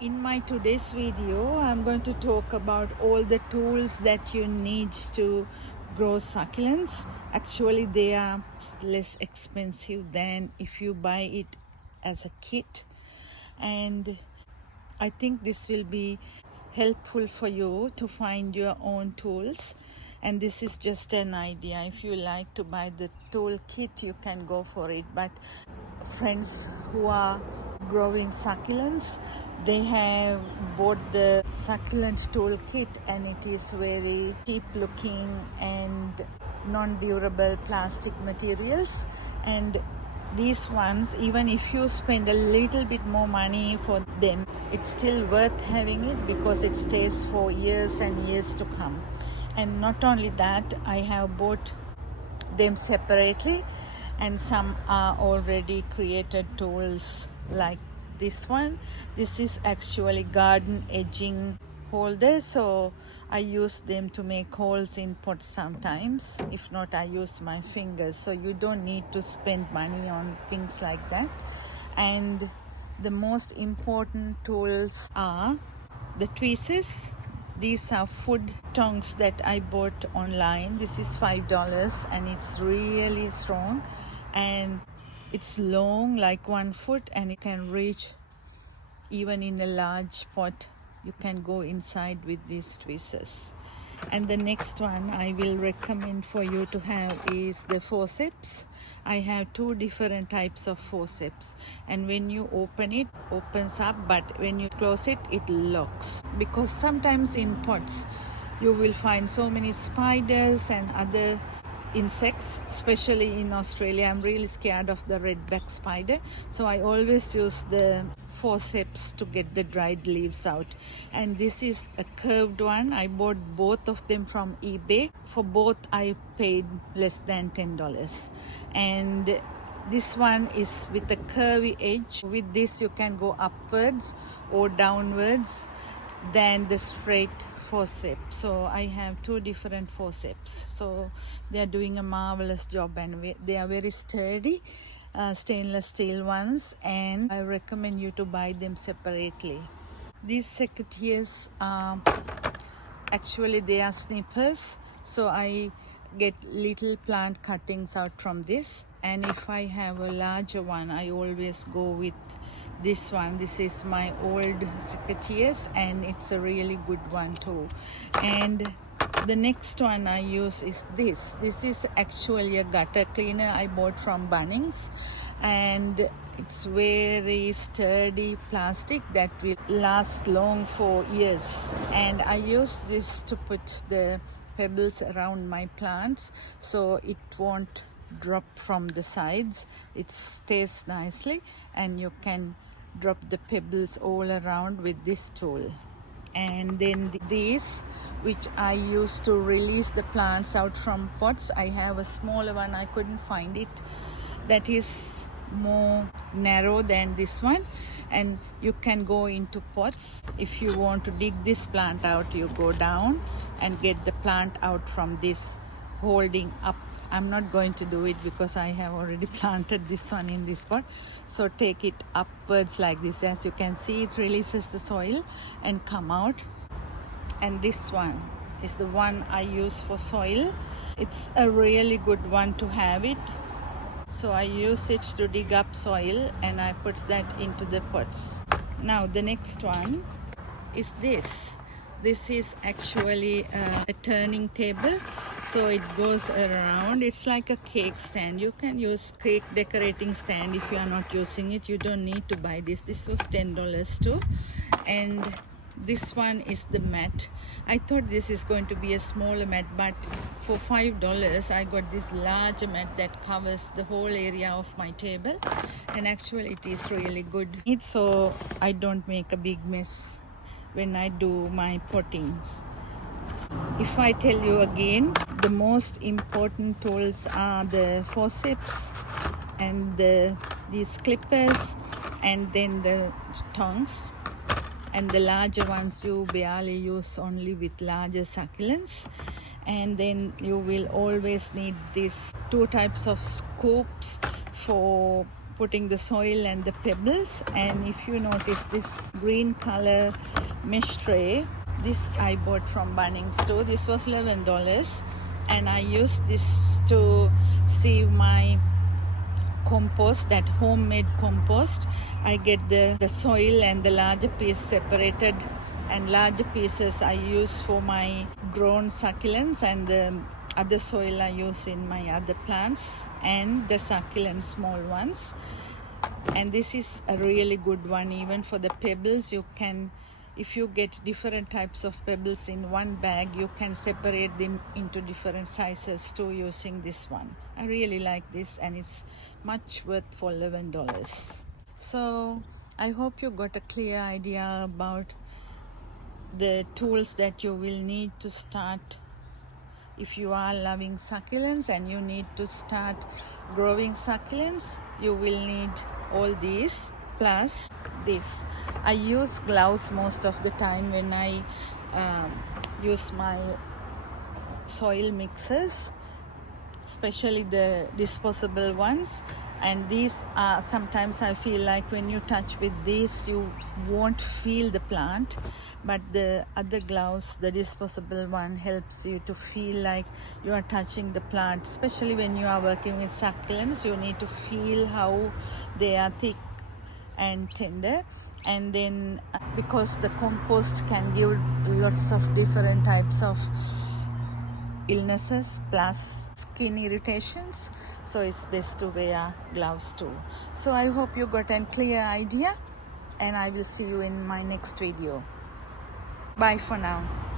In my today's video, I'm going to talk about all the tools that you need to grow succulents. Actually, they are less expensive than if you buy it as a kit. And I think this will be helpful for you to find your own tools. And this is just an idea. If you like to buy the tool kit, you can go for it. But friends who are growing succulents, they have bought the succulent tool kit, and it is very cheap looking and non-durable plastic materials. And these ones, even if you spend a little bit more money for them, it's still worth having it because it stays for years and years to come. And not only that, I have bought them separately, and some are already created tools like this one. This is actually garden edging holder, so I use them to make holes in pots sometimes. If not, I use my fingers, so you don't need to spend money on things like that. And the most important tools are the tweezers. These are food tongs that I bought online. This is $5 and it's really strong, and it's long, like 1 foot, and it can reach even in a large pot. You can go inside with these tweezers. And the next one I will recommend for you to have is the forceps. I have 2 different types of forceps, and when you open it, opens up, but when you close it, it locks. Because sometimes in pots you will find so many spiders and other insects, especially in Australia. I'm really scared of the redback spider, so I always use the forceps to get the dried leaves out. And this is a curved one. I bought both of them from eBay. For both I paid less than $10. And this one is with a curvy edge. With this you can go upwards or downwards than the straight forceps. So I have 2 different forceps. So they are doing a marvelous job, and they are very sturdy, stainless steel ones, and I recommend you to buy them separately. These secretaries are actually, they are snippers, so I get little plant cuttings out from this. And if I have a larger one, I always go with this one. This is my old Secretaries, and it's a really good one too. And the next one I use is this. This is actually a gutter cleaner I bought from Bunnings, and it's very sturdy plastic that will last long for years. And I use this to put the pebbles around my plants so it won't drop from the sides. It stays nicely, and you can drop the pebbles all around with this tool. And then these, which I use to release the plants out from pots. I have a smaller one, I couldn't find it, that is more narrow than this one, and you can go into pots. If you want to dig this plant out, you go down and get the plant out from this holding up. I'm not going to do it because I have already planted this one in this pot. So take it upwards like this. As you can see, it releases the soil and come out. And this one is the one I use for soil. It's a really good one to have it. So I use it to dig up soil, and I put that into the pots. Now the next one is this. This is actually a turning table, so it goes around. It's like a cake stand. You can use cake decorating stand if you are not using it. You don't need to buy this. This was $10 too. And this one is the mat. I thought this is going to be a smaller mat, but for $5 I got this large mat that covers the whole area of my table, and actually it is really good. It's so I don't make a big mess when I do my pottings. If I tell you again, the most important tools are the forceps and these clippers, and then the tongs. And the larger ones you barely use only with larger succulents. And then you will always need these 2 types of scoops for putting the soil and the pebbles. And if you notice this green color mesh tray, this I bought from Bunnings store. This was $11, and I used this to sieve my compost, that homemade compost. I get the soil and the larger piece separated, and larger pieces I use for my grown succulents, and the other soil I use in my other plants and the succulent small ones. And this is a really good one. Even for the pebbles, you can, if you get different types of pebbles in one bag, you can separate them into different sizes too using this one. I really like this, and it's much worth for $11. So I hope you got a clear idea about the tools that you will need to start. If you are loving succulents and you need to start growing succulents, you will need all these plus this. I use gloves most of the time when I use my soil mixers, especially the disposable ones. And these are, sometimes I feel like when you touch with this you won't feel the plant, but the other gloves, the disposable one, helps you to feel like you are touching the plant. Especially when you are working with succulents, you need to feel how they are thick and tender. And then because the compost can give lots of different types of illnesses plus skin irritations, so it's best to wear gloves too. So I hope you got a clear idea, and I will see you in my next video. Bye for now.